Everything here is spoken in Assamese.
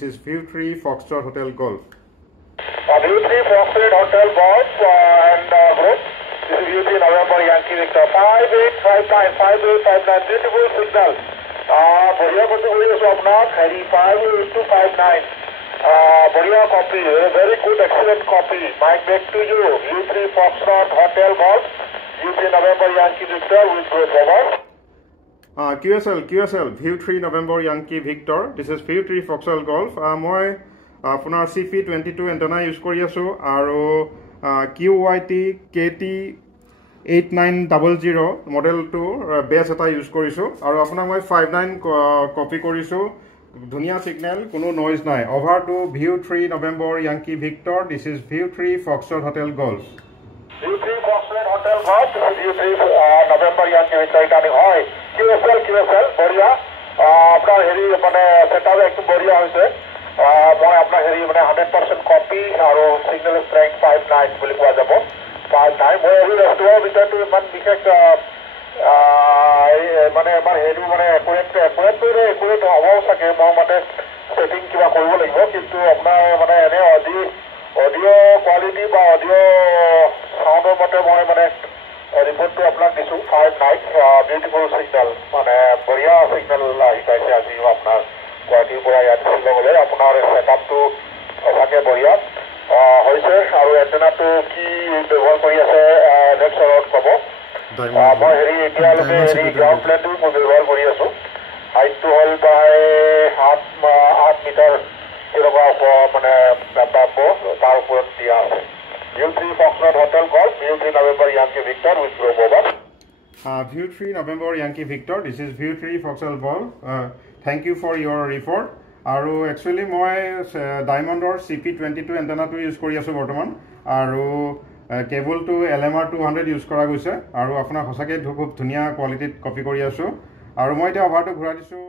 This is View 3 Foxtrot Hotel Golf. View 3 Foxtrot Hotel Golf and group. This is View 3 November Yankee Victor 5859 beautiful signal. बढ़िया कुछ हुई है अपना Harry 58259. बढ़िया copy, very good excellent copy. Mike back to you. View 3 Foxtrot Hotel Golf. View 3 November Yankee Victor with group over. QSL, View 3 November Yankee Victor. This is View 3 Foxtrot Golf. মই আপোনাৰ CP22 এণ্টেনা ইউজ কৰি আছোঁ আৰু QYT KT 8900 মডেলটো বেছ এটা ইউজ কৰিছোঁ আৰু আপোনাক মই 59 কপি কৰিছোঁ ধুনীয়া সিগনেল কোনো নয়েজ নাই over two View 3 November Yankee Victor. This is View 3 Foxtrot Hotel Golf. View 3 Foxtrot Hotel Golf. This is View 3 November Yankee Victor returning হয় QSL बढ़िया আপনার হেৰি মানে সেটআপ একদম बढ़िया হৈছে মই আপনাৰ হেৰি মানে 100% কপি আৰু সিগনেল স্ট্ৰেংথ 59 বুলি কোৱা যাব 59 মই হেৰি ৰেষ্টুৰেণ্টৰ ভিতৰটো ইমান বিশেষ মানে আমাৰ হেৰি মানে একুৰেট হ'ব চাগে মই মানে সেটিং কিবা কৰিব লাগিব কিন্তু আপোনাৰ মানে এনে অডিঅ' কোৱালিটি বা অডিঅ' সাউণ্ডৰ মতে মই মানে ৰিপৰ্টটো আপোনাক দিছোঁ 59 বিউটিফুল সিগনেল মানে বঢ়িয়া সিগনেল আহি পাইছে আজি আপোনাৰ গুৱাহাটীৰ পৰা ইয়াত শ্বিলঙলৈ আপোনাৰ সেটআপটো সঁচাকৈ বঢ়িয়া হৈছে আৰু এণ্টেনাটো কি ব্যৱহাৰ কৰি আছে নেক্সট অৰত ক'ব মই হেৰি এতিয়ালৈকে হেৰি গ্ৰাউণ্ড প্লেনটো মই ব্যৱহাৰ কৰি আছোঁ হাইটটো হ'ল প্ৰায় 8 মিটাৰ তেনেকুৱা মানে তাৰ ওপৰত দিয়া আছে View 3 Foxtrot Hotel Golf, View 3 November Yankee Victor with group over. View 3 November Yankee Victor. This is View 3 Foxtrot Golf. Thank you for your report. আৰু actually মই ডায়মণ্ডৰ CP22 এণ্টেনাটো ইউজ কৰি আছোঁ বৰ্তমান আৰু কেবলটো LMR 200 ইউজ কৰা গৈছে আৰু আপোনাক সঁচাকৈ খুব ধুনীয়া কোৱালিটিত কপি কৰি আছোঁ আৰু মই এতিয়া অভাৰটো ঘূৰাই দিছোঁ